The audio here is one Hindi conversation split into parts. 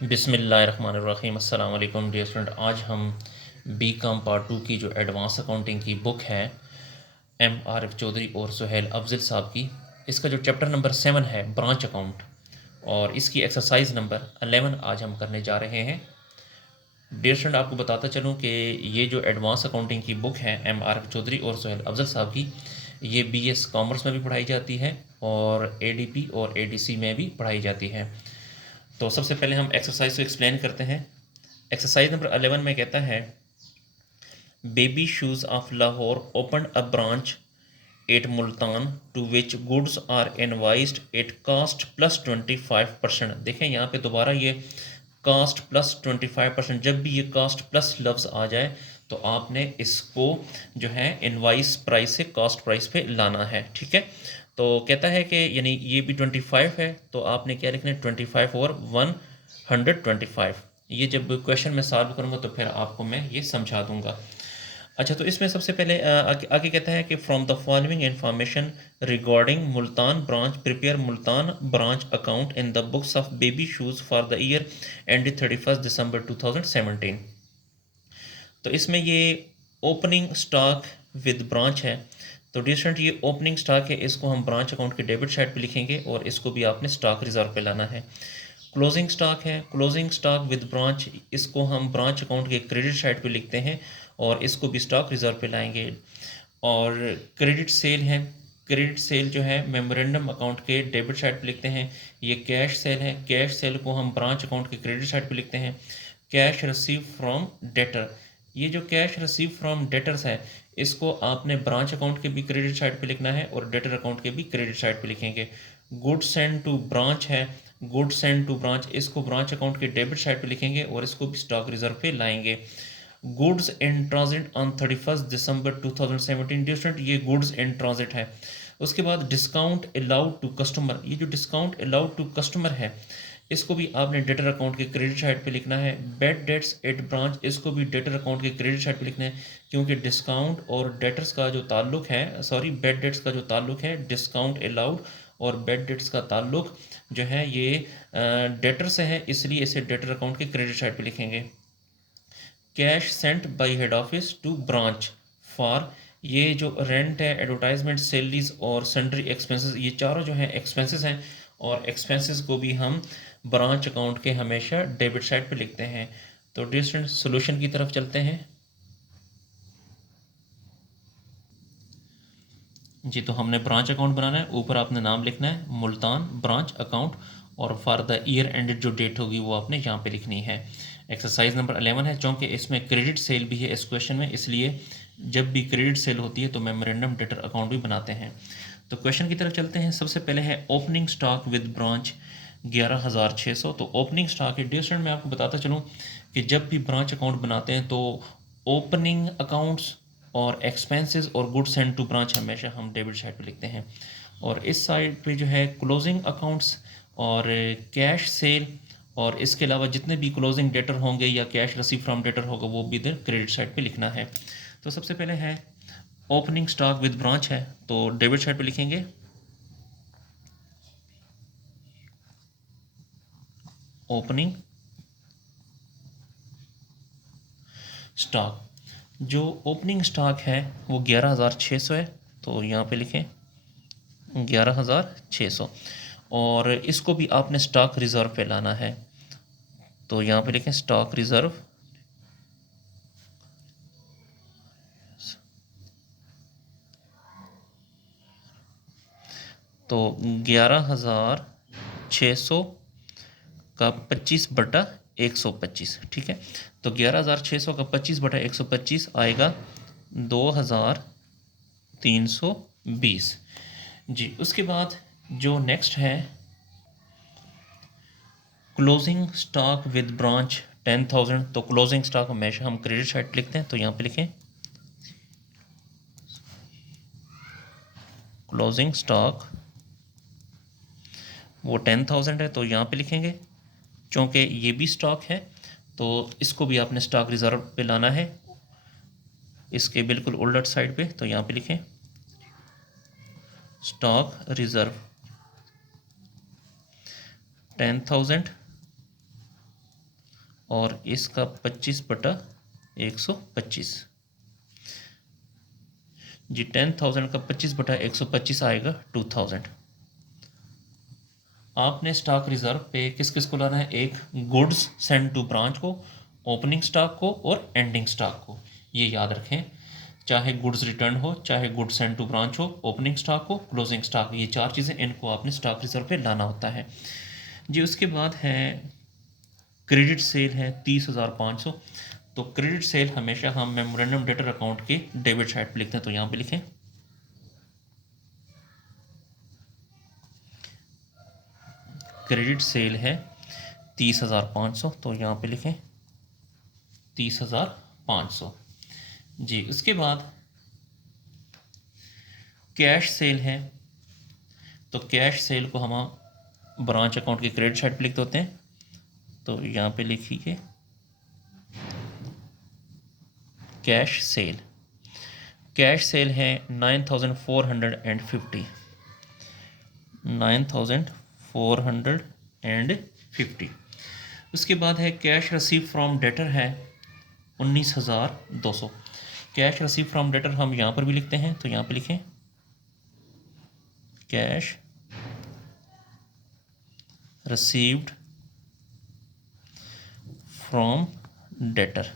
बिस्मिल्लाहिर्रहमानिर्रहीम। अस्सलाम वालेकुम डियर स्टूडेंट। आज हम बी कॉम पार्ट 2 की जो एडवांस अकाउंटिंग की बुक है एम आर एफ चौधरी और सुहेल अफजल साहब की, इसका जो चैप्टर नंबर 7 है ब्रांच अकाउंट, और इसकी एक्सरसाइज नंबर 11 आज हम करने जा रहे हैं। डियर स्टूडेंट, आपको बताता चलूँ कि ये जो एडवांस अकाउंटिंग की बुक है एम आर एफ चौधरी और सुहेल अफजल साहब की, ये बी एस कॉमर्स में भी पढ़ाई जाती है और ए डी पी और ए डी सी में भी पढ़ाई जाती है। तो सबसे पहले हम एक्सरसाइज को एक्सप्लेन करते हैं। एक्सरसाइज नंबर 11 में कहता है, baby shoes of Lahore open a branch at Multan to which goods are invoiced at cost plus 25%। देखें यहाँ पे दोबारा ये कास्ट प्लस 25%, जब भी ये कास्ट प्लस लफ्ज़ आ जाए तो आपने इसको जो है इनवाइस प्राइस से कास्ट प्राइस पे लाना है। ठीक है, तो कहता है कि यानी ये भी 25 है तो आपने क्या लिखना है, 25 और 125। ये जब क्वेश्चन में सॉल्व करूँगा तो फिर आपको मैं ये समझा दूंगा। अच्छा, तो इसमें सबसे पहले आगे कहता है कि from the following information regarding Multan branch prepare Multan branch account in the books of baby shoes for the year ended 31 दिसंबर 2017। तो इसमें ये ओपनिंग स्टॉक विद ब्रांच है। तो डियर स्टूडेंट, ये ओपनिंग स्टॉक है, इसको हम ब्रांच अकाउंट के डेबिट साइड पे लिखेंगे और इसको भी आपने स्टॉक रिजर्व पे लाना है। क्लोजिंग स्टॉक है, क्लोजिंग स्टॉक विद ब्रांच, इसको हम ब्रांच अकाउंट के क्रेडिट साइड पे लिखते हैं और इसको भी स्टॉक रिजर्व पे लाएंगे। और क्रेडिट सेल है, क्रेडिट सेल जो है मेमोरेंडम अकाउंट के डेबिट साइड पे लिखते हैं। ये कैश सेल है, कैश सेल को हम ब्रांच अकाउंट के क्रेडिट साइड पे लिखते हैं। कैश रिसीव फ्रॉम डेटर, ये जो कैश रिसीव फ्रॉम डेटर्स है इसको आपने ब्रांच अकाउंट के भी क्रेडिट साइड पे लिखना है और डेटर अकाउंट के भी क्रेडिट साइड पे लिखेंगे। गुड सेंड टू ब्रांच है, गुड सेंड टू ब्रांच, इसको ब्रांच अकाउंट के डेबिट साइड पे लिखेंगे और इसको भी स्टॉक रिजर्व पे लाएंगे। Goods in transit on 31 December 2017। Distant, ये गुड्स इन ट्रांजिट है। उसके बाद डिस्काउंट अलाउड टू कस्टमर, ये जो डिस्काउंट अलाउड टू कस्टमर है इसको भी आपने डेटर अकाउंट के क्रेडिट साइड पे लिखना है। बेड डेट्स एट ब्रांच, इसको भी डेटर अकाउंट के क्रेडिट साइड पे लिखना है, क्योंकि डिस्काउंट और डेटर्स का जो ताल्लुक है, सॉरी बेड डेट्स का जो ताल्लुक है डिस्काउंट अलाउड और बेड डेट्स का ताल्लुक जो है ये डेटर से है, इसलिए इसे डेटर अकाउंट के क्रेडिट साइड पे लिखेंगे। Cash sent by head office to branch for, ये जो रेंट है, एडवर्टाइजमेंट, सैलरीज और सन्ड्री एक्सपेंसेस, ये चारों जो हैं एक्सपेंसेस हैं और एक्सपेंसेस को भी हम ब्रांच अकाउंट के हमेशा डेबिट साइड पे लिखते हैं। तो डिस्टेंट सोल्यूशन की तरफ चलते हैं जी। तो हमने ब्रांच अकाउंट बनाना है, ऊपर आपने नाम लिखना है मुल्तान ब्रांच अकाउंट और फॉर द ईयर एंडेड जो डेट होगी वो आपने यहाँ पे लिखनी है। एक्सरसाइज नंबर 11 है, चूँकि इसमें क्रेडिट सेल भी है इस क्वेश्चन में, इसलिए जब भी क्रेडिट सेल होती है तो मेमोरेंडम डेटर अकाउंट भी बनाते हैं। तो क्वेश्चन की तरफ चलते हैं। सबसे पहले है ओपनिंग स्टॉक विद ब्रांच 11,600। तो ओपनिंग स्टॉक है, डियर स्टूडेंट मैं आपको बताता चलूँ कि जब भी ब्रांच अकाउंट बनाते हैं तो ओपनिंग अकाउंट्स और एक्सपेंसेस और गुड्स सेंड टू ब्रांच हमेशा हम डेबिट साइड पे लिखते हैं, और इस साइड पे जो है क्लोजिंग अकाउंट्स और कैश सेल और इसके अलावा जितने भी क्लोजिंग डेटर होंगे या कैश रिसीव फ्रॉम डेटर होगा वो भी इधर क्रेडिट साइड पे लिखना है। तो सबसे पहले है ओपनिंग स्टॉक विद ब्रांच है तो डेबिट साइड पे लिखेंगे ओपनिंग स्टॉक। जो ओपनिंग स्टॉक है वो 11,600 है, तो यहाँ पे लिखें 11,600, और इसको भी आपने स्टॉक रिज़र्व पे लाना है, तो यहाँ पे लिखें स्टॉक रिज़र्व। तो 11,600 का 25/125, ठीक है। तो 11,600 का 25/125 आएगा 2,320 जी। उसके बाद जो नेक्स्ट है क्लोजिंग स्टॉक विद ब्रांच 10,000। तो क्लोजिंग स्टॉक हमेशा हम क्रेडिट साइड लिखते हैं, तो यहाँ पे लिखें क्लोजिंग स्टॉक, वो 10,000 है तो यहाँ पे लिखेंगे, क्योंकि ये भी स्टॉक है तो इसको भी आपने स्टॉक रिजर्व पे लाना है, इसके बिल्कुल उल्ट साइड पे, तो यहाँ पे लिखें स्टॉक रिजर्व 10,000 और इसका 25/125 जी। 10,000 का 25/125 आएगा 2,000। आपने स्टॉक रिजर्व पे किस किस को लाना है? एक गुड्स सेंड टू ब्रांच को, ओपनिंग स्टॉक को और एंडिंग स्टॉक को। ये याद रखें, चाहे गुड्स रिटर्न हो, चाहे गुड्स सेंड टू ब्रांच हो, ओपनिंग स्टॉक हो, क्लोजिंग स्टॉक, ये चार चीज़ें इनको आपने स्टॉक रिजर्व पे लाना होता है जी। उसके बाद है क्रेडिट सेल है 30,500। तो क्रेडिट सेल हमेशा हम मेमोरेंडम डेटर अकाउंट के डेबिट साइड पे लिखते हैं, तो यहाँ पे लिखें क्रेडिट सेल है 30,500, तो यहाँ पे लिखें 30,500 जी। उसके बाद कैश सेल है, तो कैश सेल को हम ब्रांच अकाउंट के क्रेडिट साइड पे लिखते होते हैं, तो यहाँ पे लिखिए कैश सेल। कैश सेल है 9,450 9,450। उसके बाद है कैश रिसीव फ्रॉम डेटर है 19,200। कैश रिसीव फ्रॉम डेटर हम यहाँ पर भी लिखते हैं, तो यहाँ पे लिखें cash received from debtor.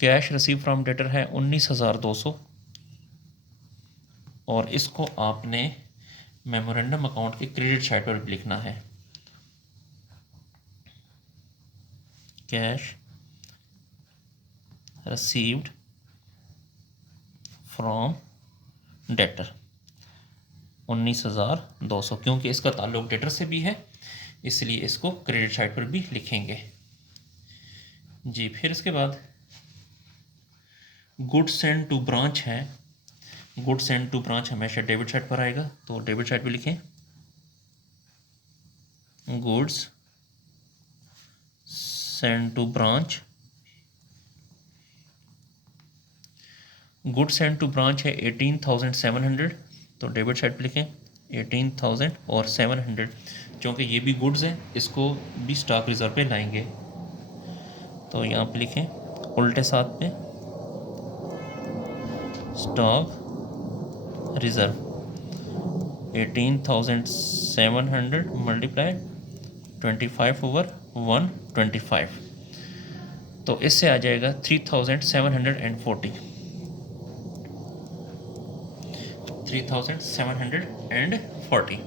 Cash receive from debtor है 19,200 और इसको आपने मेमोरेंडम अकाउंट के क्रेडिट साइड पर भी लिखना है। कैश रिसीव्ड फ्रॉम डेटर 19,200, क्योंकि इसका ताल्लुक डेटर से भी है, इसलिए इसको क्रेडिट साइड पर भी लिखेंगे जी। फिर इसके बाद गुड्स सेंड टू ब्रांच है। गुड्स सेंड टू ब्रांच हमेशा डेबिट साइड पर आएगा, तो डेबिट साइड पे लिखें goods send to branch. Goods send to branch है 18,700, तो डेबिट साइड पे लिखें 18,000 और 700, क्योंकि ये भी गुड्स हैं, इसको भी स्टॉक रिजर्व पे लाएंगे, तो यहाँ पे लिखें उल्टे साथ पे स्टॉक रिजर्व 18,700 मल्टीप्लाई 25/125, तो इससे आ जाएगा 3,740 3,740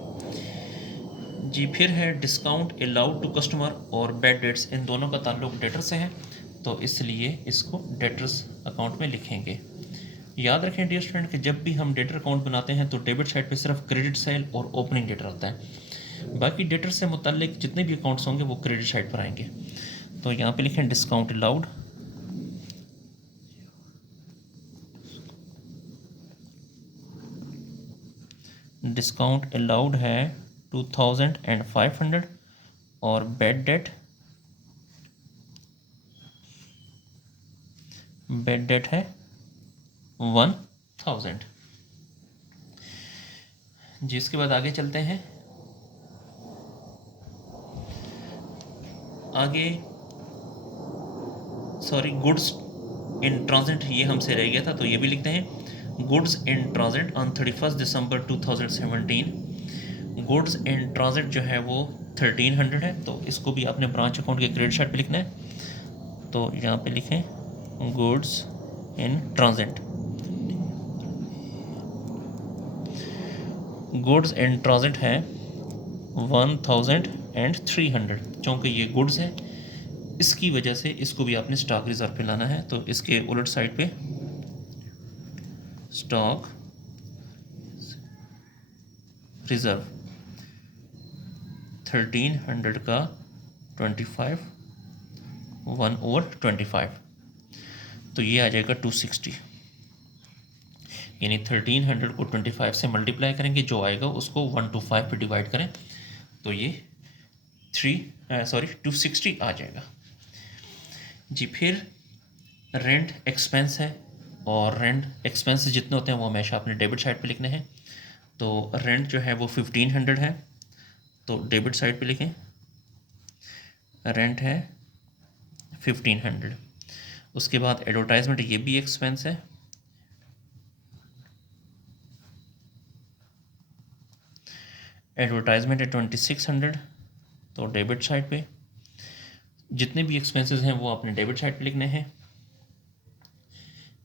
जी। फिर है डिस्काउंट अलाउड टू कस्टमर और बैड डेट्स, इन दोनों का ताल्लुक डेटर से है, तो इसलिए इसको डेटर्स अकाउंट में लिखेंगे। याद रखें डियर स्टूडेंट कि जब भी हम डेटर अकाउंट बनाते हैं तो डेबिट साइड पे सिर्फ क्रेडिट सेल और ओपनिंग डेटर होता है, बाकी डेटर से मुताल्लिक जितने भी अकाउंट्स होंगे वो क्रेडिट साइड पर आएंगे। तो यहाँ पे लिखें डिस्काउंट अलाउड है 2,500 और बैड डेट है 1,000 जी। इसके बाद आगे चलते हैं। आगे सॉरी गुड्स इन ट्रांजिट, ये हमसे रह गया था, तो ये भी लिखते हैं goods in transit on 31 December 2017। Goods in transit जो है वो 1,300 है, तो इसको भी अपने ब्रांच अकाउंट के क्रेडिट साइड पे लिखना है, तो यहाँ पे लिखें goods in transit. Goods in transit है 1,300, क्योंकि ये गुड्स है, इसकी वजह से इसको भी आपने स्टॉक रिजर्व पे लाना है, तो इसके उलट साइड पे स्टॉक रिजर्व 1,300 का 25 1/25, तो ये आ जाएगा 260, यानी 1,300 को 25 से मल्टीप्लाई करेंगे, जो आएगा उसको 1/5 पे डिवाइड करें, तो ये 260 आ जाएगा जी। फिर रेंट एक्सपेंस है, और रेंट एक्सपेंस जितने होते हैं वो हमेशा अपने डेबिट साइड पे लिखने हैं, तो रेंट जो है वो 1,500 है, तो डेबिट साइड पे लिखें रेंट है 1500। उसके बाद एडवर्टाइजमेंट, ये भी एक्सपेंस है। एडवर्टाइजमेंट है 2600, तो डेबिट साइड पे जितने भी एक्सपेंसेस हैं वो आपने डेबिट साइड पे लिखने हैं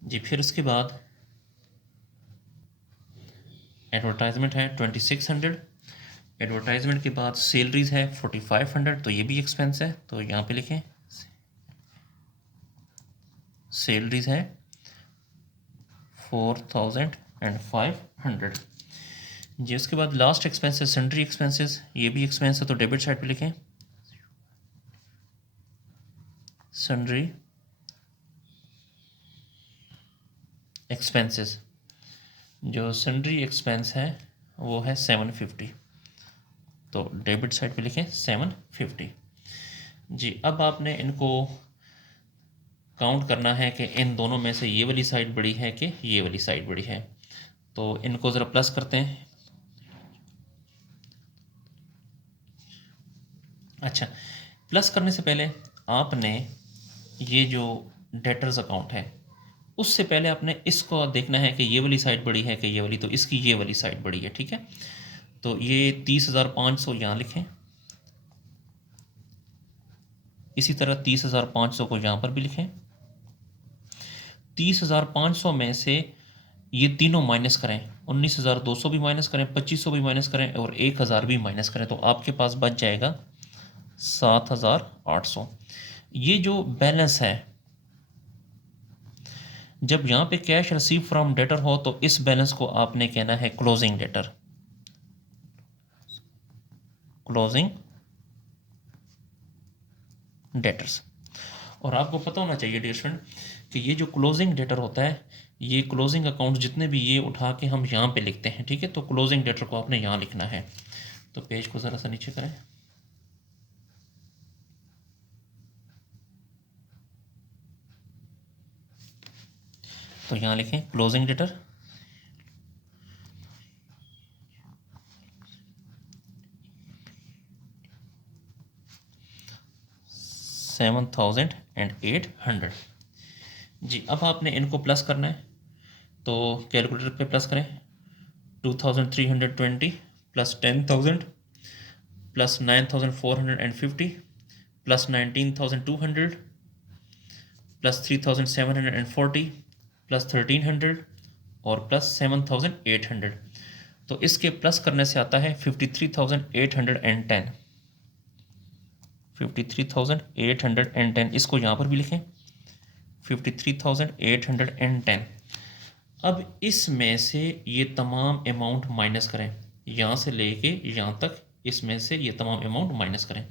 जी। फिर उसके बाद एडवर्टाइजमेंट है 2600। एडवर्टाइजमेंट के बाद सैलरीज है 4500, तो ये भी एक्सपेंस है, तो यहाँ पे लिखें सैलरीज है 4500 जी। उसके बाद लास्ट एक्सपेंस है सन्ड्री एक्सपेंसेस, ये भी एक्सपेंस है, तो डेबिट साइड पे लिखें सन्ड्री एक्सपेंसेस। जो सन्ड्री एक्सपेंस है वो है 750, तो डेबिट साइड पे लिखें 750 जी। अब आपने इनको काउंट करना है कि इन दोनों में से ये वाली साइड बड़ी है कि ये वाली साइड बड़ी है, तो इनको ज़रा प्लस करते हैं। अच्छा, प्लस करने से पहले आपने ये जो डेटर्स अकाउंट है उससे पहले आपने इसको देखना है कि ये वाली साइड बड़ी है कि ये वाली, तो इसकी ये वाली साइड बड़ी है, ठीक है। तो ये 30,500 यहाँ लिखें, इसी तरह 30,500 को यहाँ पर भी लिखें। 30,500 में से ये तीनों माइनस करें, 19,200 भी माइनस करें, 2500 भी माइनस करें और 1,000 भी माइनस करें, तो आपके पास बच जाएगा 7,800। ये जो बैलेंस है, जब यहाँ पे कैश रिसीव फ्रॉम डेटर हो तो इस बैलेंस को आपने कहना है क्लोजिंग डेटर, क्लोजिंग डेटर्स। और आपको पता होना चाहिए डियर स्टूडेंट कि ये जो क्लोजिंग डेटर होता है, ये क्लोजिंग अकाउंट जितने भी ये उठा के हम यहाँ पे लिखते हैं, ठीक है। तो क्लोजिंग डेटर को आपने यहाँ लिखना है, तो पेज को ज़रा सा नीचे करें। तो यहाँ लिखें क्लोजिंग डेटर, $7,800 जी। अब आपने इनको प्लस करना है, तो कैलकुलेटर पे प्लस करें। 2,320 plus 10,000 plus 9,450 plus 19,200 plus 3,740 plus 1,300 और प्लस 7,800, तो इसके प्लस करने से आता है 53,810, 53,810। इसको यहाँ पर भी लिखें 53,810। अब इसमें से ये तमाम अमाउंट माइनस करें, यहाँ से लेके यहाँ तक, इसमें से ये तमाम अमाउंट माइनस करें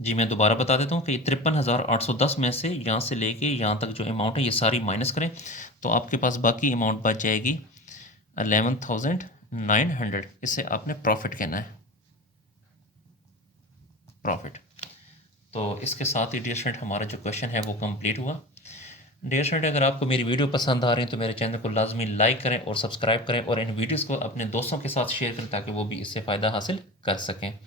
जी। मैं दोबारा बता देता हूँ कि 53,810 में से यहाँ से लेके यहाँ तक जो अमाउंट है ये सारी माइनस करें, तो आपके पास बाकी अमाउंट बच जाएगी 11,900। इसे आपने प्रॉफिट कहना है, प्रॉफिट। तो इसके साथ ही डियर स्टूडेंट हमारा जो क्वेश्चन है वो कंप्लीट हुआ। डियर स्टूडेंट, अगर आपको मेरी वीडियो पसंद आ रही है तो मेरे चैनल को लाजमी लाइक करें और सब्सक्राइब करें और इन वीडियोस को अपने दोस्तों के साथ शेयर करें ताकि वो भी इससे फ़ायदा हासिल कर सकें।